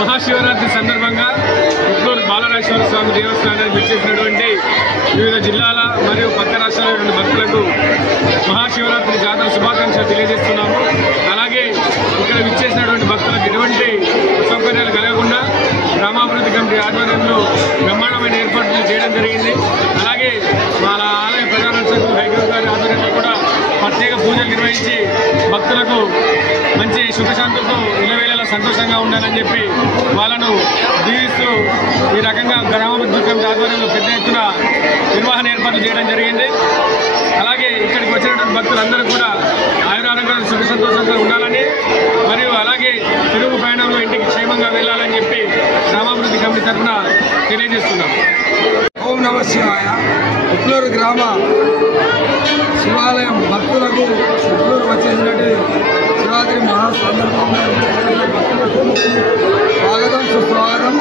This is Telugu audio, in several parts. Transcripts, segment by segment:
महाशिवरात्रि సందర్భంగా ఉట్లూరు బాలరాజేశ్వర స్వామి దేవస్థానానికి విచ్చేసినటువంటి వివిధ జిల్లాల మరియు పక్క రాష్ట్రాల భక్తులకు మహాశివరాత్రి జాతర శుభాకాంక్షలు తెలియజేస్తున్నాము. అలాగే ఇక్కడ విచ్చేసినటువంటి భక్తులకు ఎటువంటి అసౌకర్యాలు కలగకుండా గ్రామాభివృద్ధి కమిటీ ఆధ్వర్యంలో బ్రహ్మాండమైన ఏర్పాట్లు చేయడం జరిగింది. అలాగే వాళ్ళ ఆలయ ప్రధాన అర్చకులు హైకోర్టు గారి ఆధ్వర్యంలో కూడా ప్రత్యేక పూజలు నిర్వహించి భక్తులకు మంచి సుఖశాంతులతో ఇళ్ళవేళలా సంతోషంగా ఉండాలని చెప్పి వాళ్ళను దీవిస్తూ ఈ రకంగా గ్రామాభివృద్ధి కమిటీ ఆధ్వర్యంలో పెద్ద ఎత్తున నిర్వహణ ఏర్పాట్లు చేయడం జరిగింది. అలాగే ఇక్కడికి వచ్చినటువంటి భక్తులందరూ కూడా ఆయురారోగ్యాలు సుఖ సంతోషంగా ఉండాలని మరియు అలాగే తిరుగు ప్రయాణంలో ఇంటికి క్షేమంగా వెళ్ళాలని చెప్పి గ్రామాభివృద్ధి కమిటీ తరఫున తెలియజేస్తున్నాం. ఓం నమ శివాయ. ఉట్లూరు గ్రామ శివాలయం భక్తులకు ఉట్లూరు వచ్చేసినట్టు శివరాత్రి మహాసందర్భంగా భక్తులకు స్వాగతం సుస్వాగతం.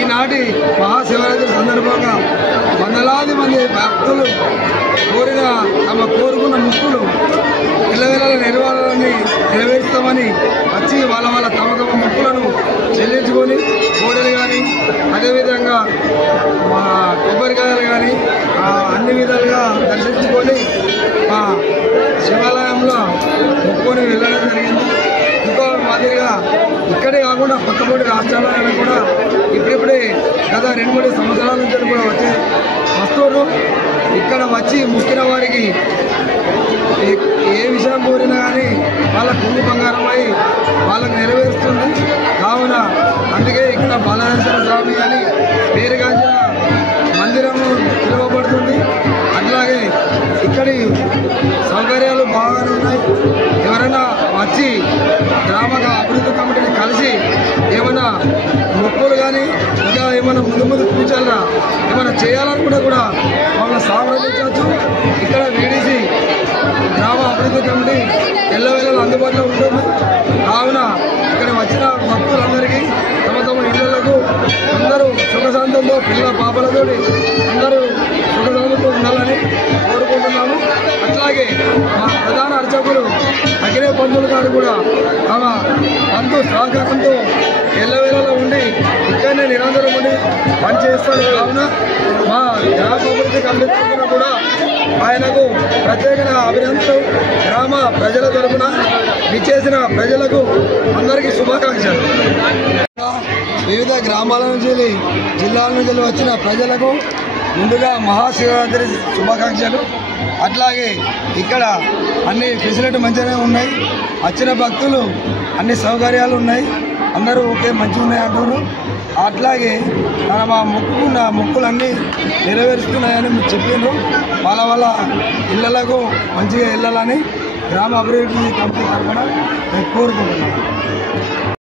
ఈనాటి మహాశివరాత్రి సందర్భంగా వందలాది మంది భక్తులు కోరుకున్న ముక్కులు ఇళ్ళవేళల నిర్వహణని నెరవేరుస్తామని వచ్చి వాళ్ళ తమ ముక్కులను చెల్లించుకొని కోడలు కానీ అదేవిధంగా కొబ్బరికాయలు కానీ అన్ని విధాలుగా దర్శించుకొని మా శివాలయంలో మొక్కుని వెళ్ళడం జరిగింది. ఇంకో మాదిరిగా ఇక్కడే కాకుండా పక్కపొడి రాష్ట్రాలలో కూడా ఇప్పుడిప్పుడే గత 2-3 సంవత్సరాల నుంచి కూడా వచ్చి వస్తువులు ఇక్కడ వచ్చి మొక్కిన వారికి ఏ విషయం కోరినా కానీ వాళ్ళ కుంగు బంగారం అయి వాళ్ళకు నెరవేరుస్తుంది. కావున అందుకే ఇక్కడ బాలరాజేశ్వర స్వామి అని పేరుగాంచిన మందిరము పిలువబడుతుంది. అట్లాగే ఇక్కడి సౌకర్యాలు బాగానే ఉన్నాయి. ఎవరైనా వచ్చి గ్రామ అభివృద్ధి కమిటీని కలిసి ఏమైనా మొక్కులు కానీ ఇంకా ఏమైనా ముందు ఫ్యూచర్లో ఏమైనా చేయాలనుకుంటే కూడా వాళ్ళని సంప్రదించవచ్చు. ఇక్కడ వీడీసీ గ్రామ అభివృద్ధి కమిటీ ఎల్లవేళలా అందుబాటులో ఉంటుంది. కావున ఇక్కడ వచ్చిన భక్తులందరికీ తమ ఇళ్లకు అందరూ సుఖశాంతంతో పిల్లల పాపలతో అందరూ సుఖశాంతంతో ఉండాలని కోరుకుంటున్నాము. అట్లాగే మా ప్రధాన అర్చకులు అఖిలే పంతులు గారు కూడా తమ వంతు సహకారంతో ఎల్లవేళలో ఉండి ఇక్కడనే నిరంతరం ఉండి పనిచేస్తాడు. కావున మా గ్రామ అభివృద్ధి కమిటీ తరఫున కూడా ఆయనకు ప్రత్యేకంగా అభినందనలు. గ్రామ ప్రజల తరఫున విచ్చేసిన ప్రజలకు అందరికీ శుభాకాంక్షలు. వివిధ గ్రామాల నుంచి జిల్లాల నుంచి వచ్చిన ప్రజలకు ముందుగా మహాశివరాత్రి శుభాకాంక్షలు. అట్లాగే ఇక్కడ అన్ని ఫెసిలిటీ మంచిగానే ఉన్నాయి. వచ్చిన భక్తులు అన్ని సౌకర్యాలు ఉన్నాయి, అందరూ ఓకే మంచిగా ఉన్నాయి అంటున్నారు. అట్లాగే మా మొక్కుకున్న మొక్కులన్నీ నెరవేరుస్తున్నాయని మీరు చెప్పిండ్రు. వాళ్ళ ఇళ్లకు మంచిగా వెళ్ళాలని గ్రామ అభివృద్ధి కమిటీ తరఫున నేను కోరుకుంటున్నాను.